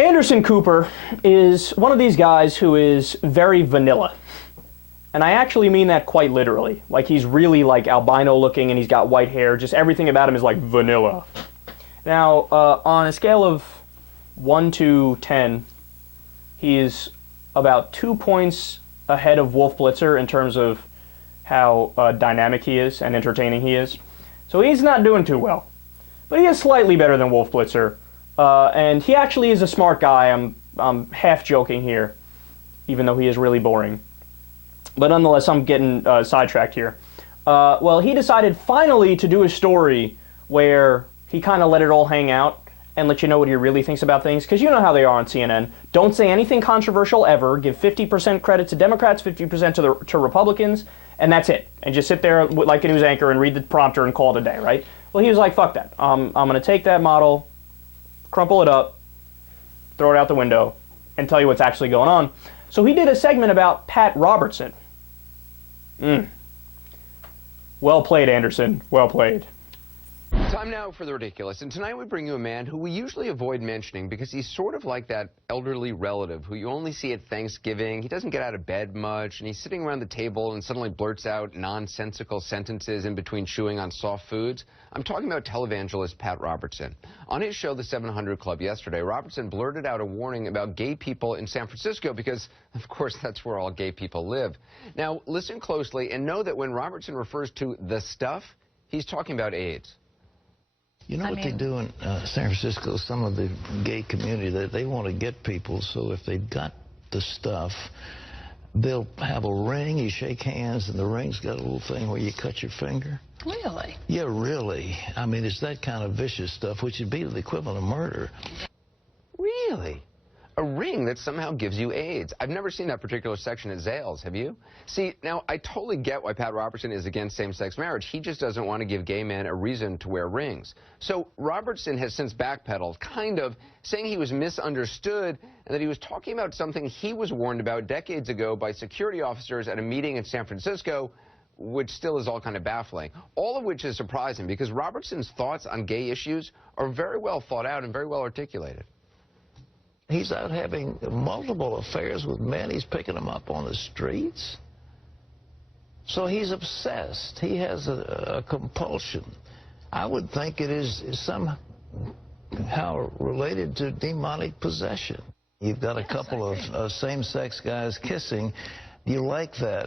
Anderson Cooper is one of these guys who is very vanilla. And I actually mean that quite literally. Like, he's really like albino looking and he's got white hair. Just everything about him is like vanilla. Now, on a scale of 1 to 10, he is about 2 points ahead of Wolf Blitzer in terms of how dynamic he is and entertaining he is. So he's not doing too well. But he is slightly better than Wolf Blitzer. And he actually is a smart guy. I'm half joking here, even though he is really boring. But nonetheless, I'm getting sidetracked here. Well, he decided finally to do a story where he kind of let it all hang out and let you know what he really thinks about things. Because you know how they are on CNN. Don't say anything controversial ever. Give 50% credit to Democrats, 50% to Republicans, and that's it. And just sit there like a news anchor and read the prompter and call it a day, right? Well, he was like, fuck that. I'm going to take that model, crumple it up, throw it out the window, and tell you what's actually going on. So he did a segment about Pat Robertson. Well played, Anderson. Well played. Time now for the Ridiculist, and tonight we bring you a man who we usually avoid mentioning because he's sort of like that elderly relative who you only see at Thanksgiving. He doesn't get out of bed much, and he's sitting around the table and suddenly blurts out nonsensical sentences in between chewing on soft foods. I'm talking about televangelist Pat Robertson. On his show, The 700 Club, yesterday, Robertson blurted out a warning about gay people in San Francisco because, of course, that's where all gay people live. Now, listen closely and know that when Robertson refers to the stuff, he's talking about AIDS. You know what they do in San Francisco, some of the gay community, they want to get people, so if they've got the stuff, they'll have a ring, you shake hands, and the ring's got a little thing where you cut your finger. Really? Yeah, really. I mean, it's that kind of vicious stuff, which would be the equivalent of murder. Really? A ring that somehow gives you AIDS. I've never seen that particular section at Zales, have you? See, now, I totally get why Pat Robertson is against same-sex marriage. He just doesn't want to give gay men a reason to wear rings. So Robertson has since backpedaled, kind of, saying he was misunderstood and that he was talking about something he was warned about decades ago by security officers at a meeting in San Francisco, which still is all kind of baffling. All of which is surprising because Robertson's thoughts on gay issues are very well thought out and very well articulated. He's out having multiple affairs with men. He's picking them up on the streets. So he's obsessed. He has a compulsion. I would think it is somehow related to demonic possession. You've got a couple of same-sex guys kissing. You like that.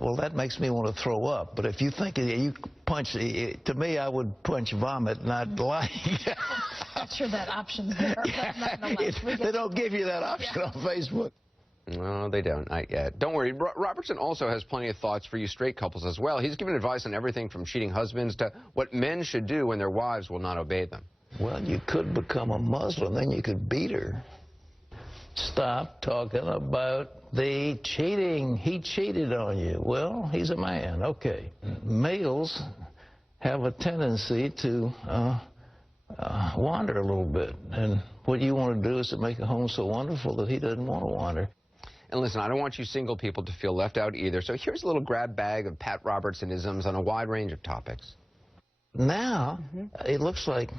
Well, that makes me want to throw up. But if you think you punch, to me, I would punch vomit, not like. Not sure that option's there, but nonetheless. They don't give you that option on Facebook. No, they don't. Not yet. Don't worry. Robertson also has plenty of thoughts for you straight couples as well. He's given advice on everything from cheating husbands to what men should do when their wives will not obey them. Well, you could become a Muslim, then you could beat her. Stop talking about the cheating. He cheated on you. Well, he's a man. Okay. Males have a tendency to wander a little bit. And what you want to do is to make a home so wonderful that he doesn't want to wander. And listen, I don't want you single people to feel left out either. So here's a little grab bag of Pat Robertson-isms on a wide range of topics. Now, it looks like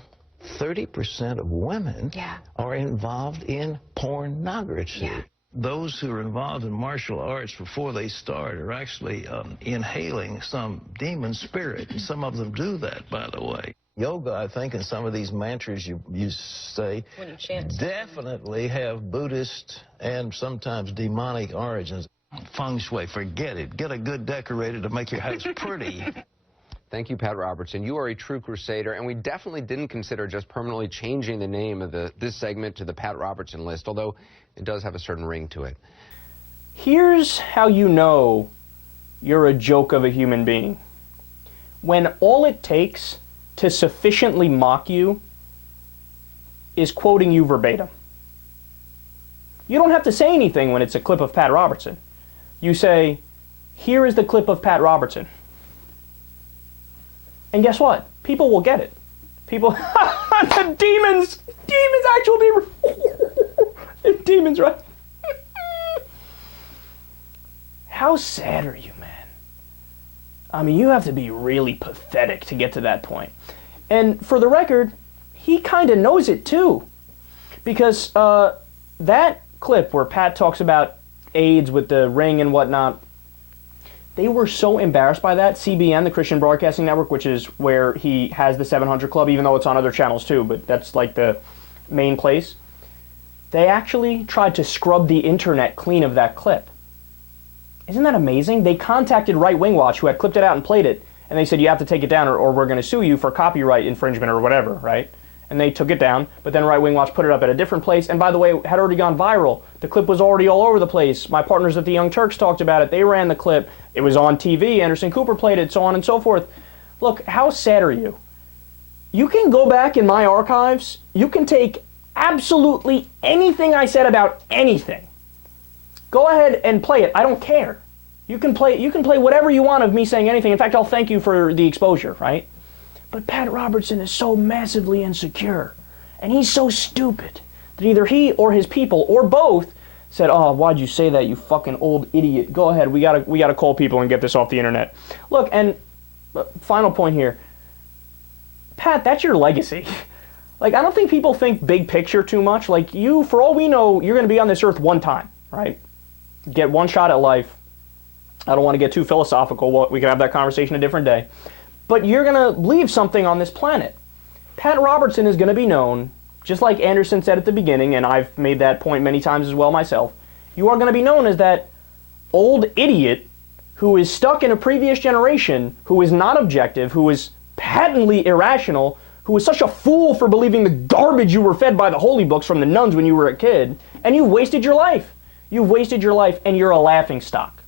30% of women are involved in pornography. Yeah. Those who are involved in martial arts before they start are actually inhaling some demon spirit. And some of them do that, by the way. Yoga, I think, and some of these mantras you say definitely have Buddhist and sometimes demonic origins. Feng Shui, forget it. Get a good decorator to make your house pretty. Thank you, Pat Robertson. You are a true crusader, and we definitely didn't consider just permanently changing the name of this segment to the Pat Robertson list, although it does have a certain ring to it. Here's how you know you're a joke of a human being. When all it takes to sufficiently mock you is quoting you verbatim. You don't have to say anything when it's a clip of Pat Robertson. You say, here is the clip of Pat Robertson. And guess what? People will get it. People, the demons actually, demons, right? How sad are you, man? I mean, you have to be really pathetic to get to that point. And for the record, he kind of knows it too. Because that clip where Pat talks about AIDS with the ring and whatnot, they were so embarrassed by that. CBN, the Christian Broadcasting Network, which is where he has the 700 Club, even though it's on other channels too, but that's like the main place. They actually tried to scrub the internet clean of that clip. Isn't that amazing? They contacted Right Wing Watch, who had clipped it out and played it, and they said, you have to take it down or we're going to sue you for copyright infringement or whatever, right? And they took it down, but then Right Wing Watch put it up at a different place, and by the way, it had already gone viral. The clip was already all over the place. My partners at the Young Turks talked about it. They ran the clip. It was on TV. Anderson Cooper played it, so on and so forth. Look, how sad are you? You can go back in my archives. You can take absolutely anything I said about anything. Go ahead and play it. I don't care. You can play whatever you want of me saying anything. In fact, I'll thank you for the exposure, right? But Pat Robertson is so massively insecure, and he's so stupid that either he or his people or both said, "Oh, why'd you say that, you fucking old idiot? Go ahead, we gotta call people and get this off the internet." Look, and final point here, Pat, that's your legacy. Like, I don't think people think big picture too much. Like, you, for all we know, you're gonna be on this earth one time, right? Get one shot at life. I don't want to get too philosophical. We can have that conversation a different day. But you're going to leave something on this planet. Pat Robertson is going to be known, just like Anderson said at the beginning, and I've made that point many times as well myself, you are going to be known as that old idiot who is stuck in a previous generation, who is not objective, who is patently irrational, who is such a fool for believing the garbage you were fed by the holy books from the nuns when you were a kid, and you've wasted your life. You've wasted your life, and you're a laughingstock.